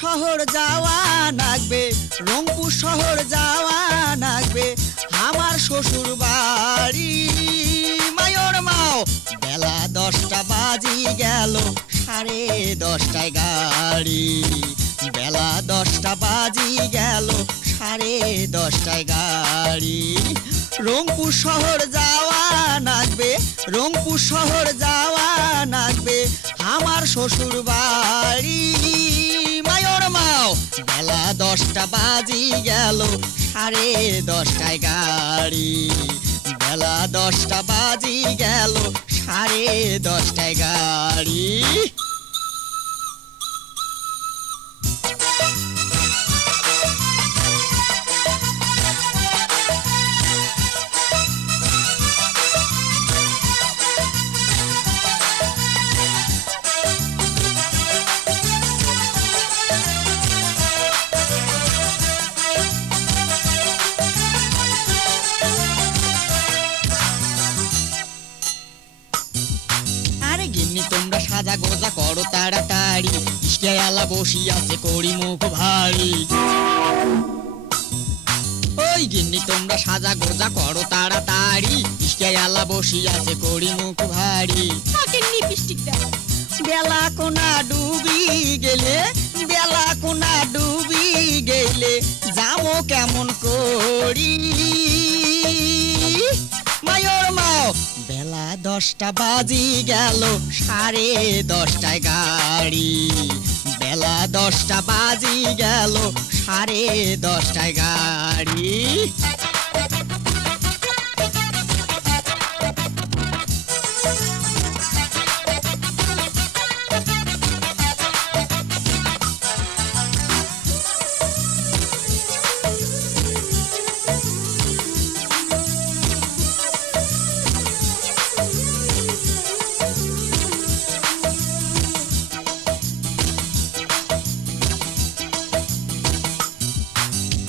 শহর যাওয়া লাগবে, রংপুর শহর যাওয়া লাগবে, আমার শ্বশুর বাড়ি। মায়র মাও বেলা 10টা বাজি গেল, 10:30টায় গাড়ি। বেলা 10টা বাজি গেল, 10:30টায় গাড়ি। রংপুর শহর যাওয়া লাগবে, রংপুর শহর যাওয়া লাগবে, আমার শ্বশুর বাড়ি। মায়র মাও বেলা 10টা বাজি গেল, 10:30টায় গাড়ি। বেলা 10টা বাজি গেল, 10:30টায় গাড়ি। আরে গিন্নি তোমরা সাজা গোজা করো তাড়াতাড়ি, ইস্টায়ালা বসি আছে করি মুখ ভারী। ওই গিন্নি তোমরা সাজা গোজা করো তাড়াতাড়ি, ইস্টায়ালা বসি আছে করি মুখ ভারী। তাকে লিপস্টিক দাও। বেলা কোনা ডুবি গেলে, বেলা কোনা ডুবি গেলে যাবো কেমন করি। মায়র মাও বেলা 10টা বাজি গেল, 10:30টায় গাড়ি। বেলা 10টা বাজি গেল, 10:30টায় গাড়ি।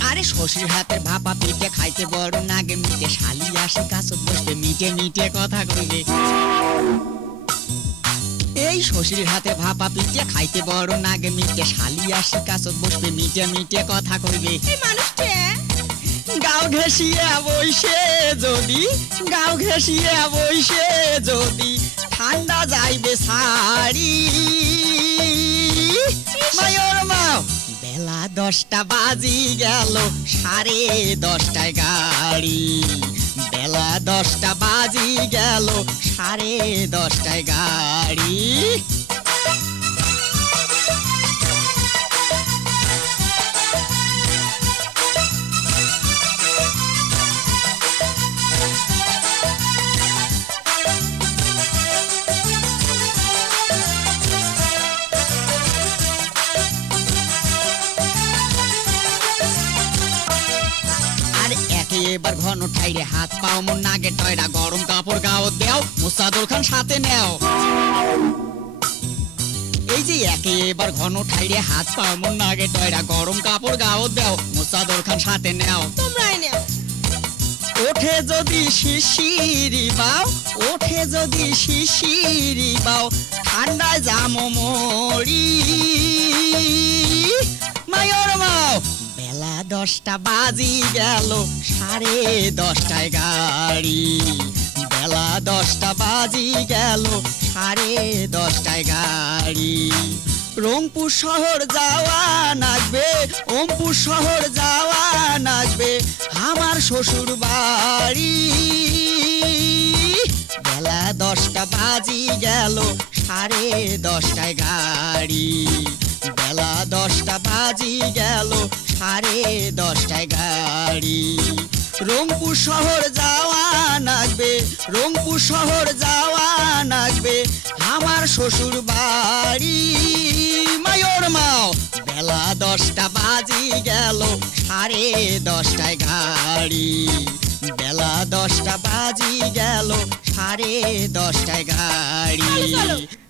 আরে শশীর হাতে ভাপা পিঠে খাইতে বড় নাগে মিটে, শালি আসি কাছত বসবে মিটে মিটে কথা কইবে। এই শশীর হাতে ভাপা পিঠে খাইতে বড় নাগে মিটে, শালি আসি কাছত বসবে মিটে মিটে কথা কইবে। এই মানুষটা গাও ঘেঁষিয়ে বইসে যদি, গাও ঘেঁষিয়ে বইসে যদি ঠান্ডা যাইবে সারি। মায়র মাও বেলা 10টা বাজি গেল, 10:30টায় গাড়ি। বেলা 10টা বাজি গেল, 10:30টায় গাড়ি। আর একে এবার ঘন ঠাইরে হাত পাও মন নাগে টয়রা, গরম কাপড় গাও দেও, মুসাদুর খান সাথে নেও। এই যে একে এবার ঘন ঠাইরে হাত পাও মন নাগে টয়রা, গরম কাপড় গাও দেও, মুসাদুর খান সাথে নেও। তোমরাই নাও। ওঠে যদি শিশিরি বাও, ওঠে যদি শিশিরি বাও, ঠান্ডায় জামো মরি। মায়র মাও বেলা 10টা বাজি গেল, 10:30টায় গাড়ি। বেলা 10টা বাজি গেল, 10:30টায় গাড়ি। রংপুর শহর যাওয়া লাগবে, ওমপুর শহর যাওয়া লাগবে, আমার শ্বশুর বাড়ি। বেলা 10টা বাজি গেল, 10:30টায় গাড়ি। বেলা 10টা বাজি গেল, 10:30টায় গাড়ি। রংপুর শহর যাওয়া লাগবে, রংপুর শহর যাওয়া লাগবে, আমার শ্বশুর বাড়ি। মায়র মাও বেলা 10টা বাজি গেল, 10:30টায় গাড়ি। বেলা 10টা বাজি গেল, 10:30টায় গাড়ি। চলো।